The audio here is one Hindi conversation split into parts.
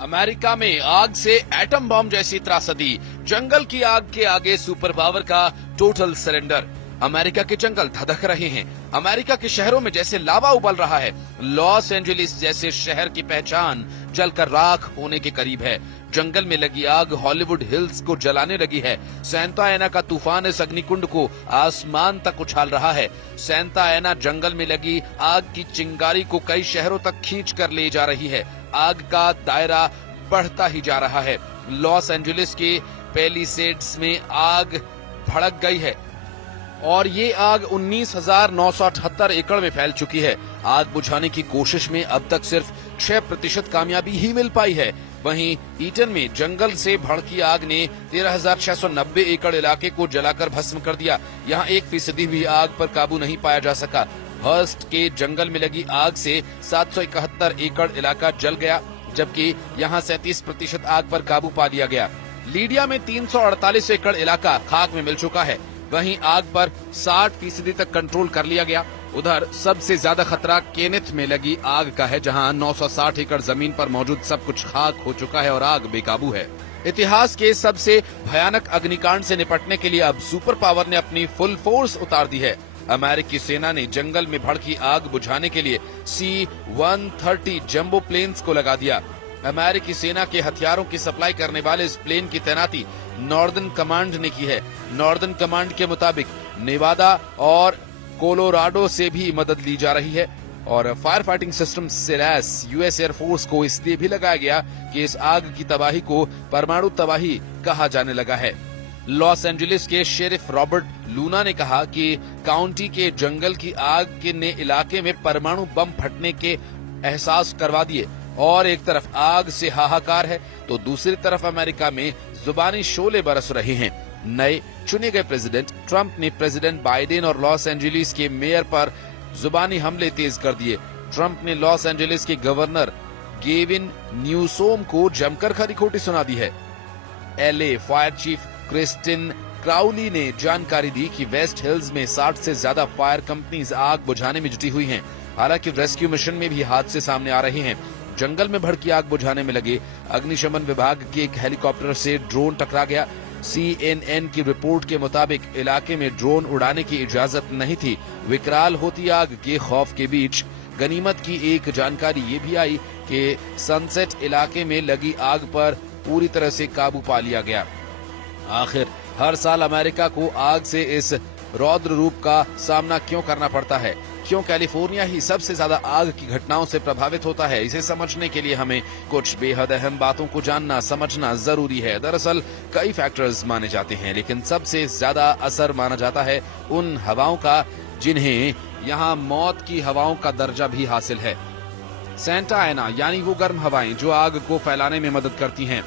अमेरिका में आग से एटम बम जैसी त्रासदी, जंगल की आग के आगे सुपर पावर का टोटल सरेंडर। अमेरिका के जंगल धधक रहे हैं। अमेरिका के शहरों में जैसे लावा उबल रहा है। लॉस एंजलिस जैसे शहर की पहचान जलकर राख होने के करीब है। जंगल में लगी आग हॉलीवुड हिल्स को जलाने लगी है। सैंटा एना का तूफान इस अग्निकुंड को आसमान तक उछाल रहा है। सैंटा एना जंगल में लगी आग की चिंगारी को कई शहरों तक खींच कर ले जा रही है। आग का दायरा बढ़ता ही जा रहा है। लॉस एंजलिस के पैलिसेड्स में आग भड़क गई है और ये आग 19,978 एकड़ में फैल चुकी है। आग बुझाने की कोशिश में अब तक सिर्फ 6% कामयाबी ही मिल पाई है। वहीं ईटन में जंगल से भड़की आग ने 13,690 एकड़ इलाके को जलाकर भस्म कर दिया। यहाँ 1% भी आग पर काबू नहीं पाया जा सका। हर्स्ट के जंगल में लगी आग से 771 एकड़ इलाका जल गया, जबकि यहाँ 37% आग पर काबू पा लिया गया। लीडिया में 348 एकड़ इलाका खाक में मिल चुका है। वहीं आग पर 60% तक कंट्रोल कर लिया गया। उधर सबसे ज्यादा खतरा केनेथ में लगी आग का है, जहां 960 एकड़ जमीन पर मौजूद सब कुछ खाक हो चुका है और आग बेकाबू है। इतिहास के सबसे भयानक अग्निकांड से निपटने के लिए अब सुपर पावर ने अपनी फुल फोर्स उतार दी है। अमेरिकी सेना ने जंगल में भड़की आग बुझाने के लिए C-130 जंबो प्लेन्स को लगा दिया। अमेरिकी सेना के हथियारों की सप्लाई करने वाले इस प्लेन की तैनाती नॉर्दर्न कमांड ने की है। नॉर्दर्न कमांड के मुताबिक नेवादा और कोलोराडो से भी मदद ली जा रही है और fire fighting system Silas US air force को इसलिए भी लगाया गया कि इस आग की तबाही को परमाणु तबाही कहा जाने लगा है। लॉस एंजलिस के शेरिफ रॉबर्ट लूना ने कहा कि काउंटी के जंगल की आग के ने इलाके में परमाणु बम फटने के एहसास करवा दिए और एक तरफ आग से हाहाकार है तो दूसरी तरफ अमेरिका में जुबानी शोले बरस रहे हैं। नए चुने गए प्रेसिडेंट ट्रंप ने प्रेसिडेंट बाइडेन और लॉस एंजलिस के मेयर पर जुबानी हमले तेज कर दिए। ट्रंप ने लॉस एंजलिस के गवर्नर गेविन न्यूसोम को जमकर खरी खोटी सुना दी है। LA fire chief Kristin Crowley ने जानकारी दी कि वेस्ट हिल्स में 60 से ज्यादा फायर कंपनीज आग बुझाने में जुटी हुई हैं। हालांकि रेस्क्यू मिशन में भी हादसे सामने आ रहे हैं। जंगल में भड़की आग बुझाने में लगे अग्निशमन विभाग के एक हेलीकॉप्टर से ड्रोन टकरा गया। CNN की रिपोर्ट के मुताबिक इलाके में ड्रोन उड़ाने की इजाजत नहीं थी। विकराल होती आग के खौफ के बीच गनीमत की एक जानकारी ये भी आई कि सनसेट इलाके में लगी आग पर पूरी तरह से काबू पा लिया गया। आखिर हर साल अमेरिका को आग से इस रौद्र रूप का सामना क्यों करना पड़ता है? क्यों कैलिफोर्निया ही सबसे ज्यादा आग की घटनाओं से प्रभावित होता है? इसे समझने के लिए हमें कुछ बेहद अहम बातों को जानना समझना जरूरी है। दरअसल कई फैक्टर्स माने जाते हैं, लेकिन सबसे ज्यादा असर माना जाता है उन हवाओं का जिन्हें यहाँ मौत की हवाओं का दर्जा भी हासिल है। सैंटा एना यानी वो गर्म हवाएं जो आग को फैलाने में मदद करती हैं।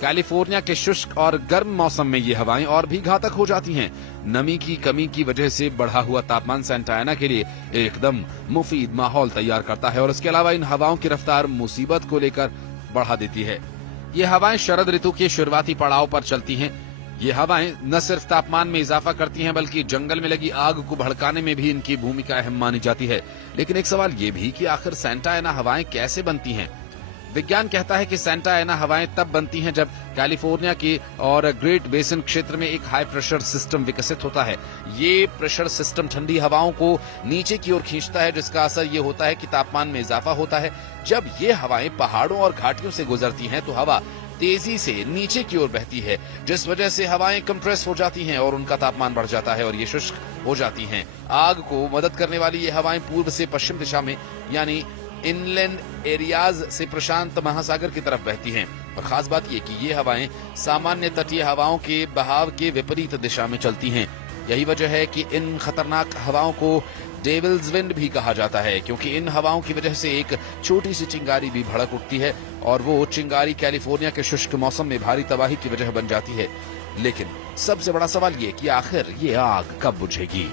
कैलिफोर्निया के शुष्क और गर्म मौसम में ये हवाएं और भी घातक हो जाती हैं। नमी की कमी की वजह से बढ़ा हुआ तापमान सैंटा एना के लिए एकदम मुफीद माहौल तैयार करता है और इसके अलावा इन हवाओं की रफ्तार मुसीबत को लेकर बढ़ा देती है। ये हवाएं शरद ऋतु के शुरुआती पड़ाव पर चलती हैं। ये हवाएं न सिर्फ तापमान में इजाफा करती हैं बल्कि जंगल में लगी आग को भड़काने में भी इनकी भूमिका अहम मानी जाती है। लेकिन एक सवाल ये भी कि आखिर सैंटा एना हवाएं कैसे बनती हैं? विज्ञान कहता है कि सैंटा एना हवाएं तब बनती हैं जब कैलिफोर्निया के और ग्रेट बेसिन क्षेत्र में एक हाई प्रेशर सिस्टम विकसित होता है। ये प्रेशर सिस्टम ठंडी हवाओं को नीचे की ओर खींचता है, जिसका असर ये होता है कि तापमान में इजाफा होता है। जब ये हवाएं पहाड़ों और घाटियों से गुजरती हैं तो हवा तेजी से नीचे की ओर बहती है, जिस वजह से हवाएं कंप्रेस हो जाती हैं और उनका तापमान बढ़ जाता है और ये शुष्क हो जाती हैं। आग को मदद करने वाली ये हवाएं पूर्व से पश्चिम दिशा में यानी इनलैंड एरियाज से प्रशांत महासागर की तरफ बहती हैं और खास बात ये कि ये हवाएं सामान्य तटीय हवाओं के बहाव के विपरीत दिशा में चलती हैं। यही वजह है कि इन खतरनाक हवाओं को डेविल्स विंड भी कहा जाता है, क्योंकि इन हवाओं की वजह से एक छोटी सी चिंगारी भी भड़क उठती है और वो चिंगारी कैलिफोर्निया के शुष्क मौसम में भारी तबाही की वजह बन जाती है। लेकिन सबसे बड़ा सवाल ये कि आखिर ये आग कब बुझेगी?